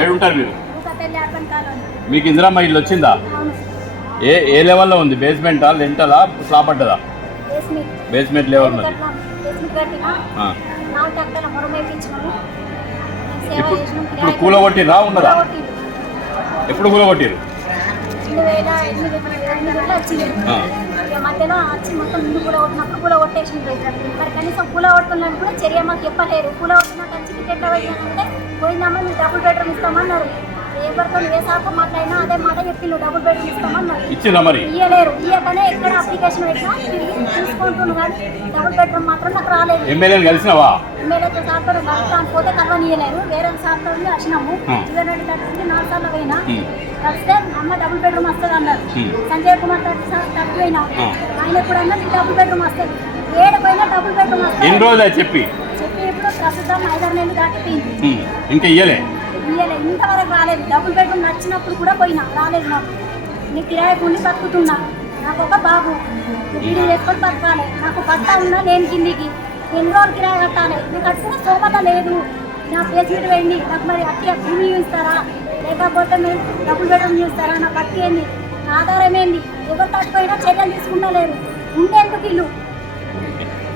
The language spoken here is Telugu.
ఏడుంటారు మీరు? మీకు ఇందిరమ్మ ఇల్లు వచ్చిందా? ఏ ఏ లెవెల్లో ఉంది? బేస్మెంటా లెంటలా స్లాబ్ పడ్డదా బేస్మెంట్ లెవెల్ ఉన్నది. ఇప్పుడు ఇప్పుడు కూలగొట్టిర్రా ఉన్నదా. ఎప్పుడు కూలగొట్టిరు మధ్యలో వచ్చి మొత్తం ముందు కూడా కొట్టినప్పుడు కూడా కొట్టేసింది మరి కనీసం కూల కొడుతున్నాను కూడా చర్య మాకు చెప్పలేరు కూల కొట్టినాక వచ్చి టికెట్ అవ్వదంటే పోయిందమ్మా మీకు డబుల్ బెడ్రూమ్ ఇస్తామన్నారు. ఎవరితో ఏ సాకు మాట్లాడినా అదే మాట చెప్పిండు డబుల్ బెడ్రూమ్ ఇస్తామన్నారు. మరి? ఇయ్యలేరు. ఇయ్యకనే ఎక్కడ అప్లికేషన్ పెట్టినా తిరిగి తీసుకుంటున్నాను కానీ డబుల్ బెడ్రూమ్ మాత్రం నాకు రాలేదు. కలిసినావా? ఎమ్మెల్యేతో సార్తో కలవనీయలేరు వేరే సార్తో ఉండి వచ్చినాము. ఆ. శివరెడ్డి తగ్గింది నాలుగు సార్లు పోయినా. కలిస్తే అమ్మ డబుల్ బెడ్రూమ్ వస్తుంది అన్నారు. సంజయ్ కుమార్ తగ్గి సార్ తగ్గిపోయినా ఆ. ఆయన కూడా అన్న మీకు డబుల్ బెడ్రూమ్ వస్తుంది. ఏడు పోయినా డబుల్ బెడ్రూమ్ ఎన్ని వస్తుంది రోజులు అది చెప్పి? చెప్పి ఇప్పుడు ప్రస్తుతం ఐదారు నెలలు దాటిపోయింది. ఇంకా ఇయ్యలే? ఇయ్యలే. ఇంతవరకు రాలేదు. డబుల్ బెడ్రూమ్ నచ్చినప్పుడు కూడా పోయినా. రాలేదు నాకు. నీ కిరాయికి ఉండి బతుకుతున్నా నాకు ఒక బాబు. వీడియో చేసుకొని బతకాలి. నాకు పట్ట ఉన్నా నేను కిందికి. ఎన్ని రోజులు కిరాయి కట్టాలి? నీకు కట్టుకున్న స్తోమత లేదు. నా ప్లేస్మెంట్ వేయండి. నాకు మరి అట్టి భూమి చూస్తారా లేకపోతే మీరు డబ్బులు పెట్టడం చూస్తారా? నా భక్తి ఏంది? నా ఆధారం ఏంది? ఎవరు తట్టుపోయినా చర్యలు తీసుకుంటా లేరు ఉండేందుకు ఇల్లు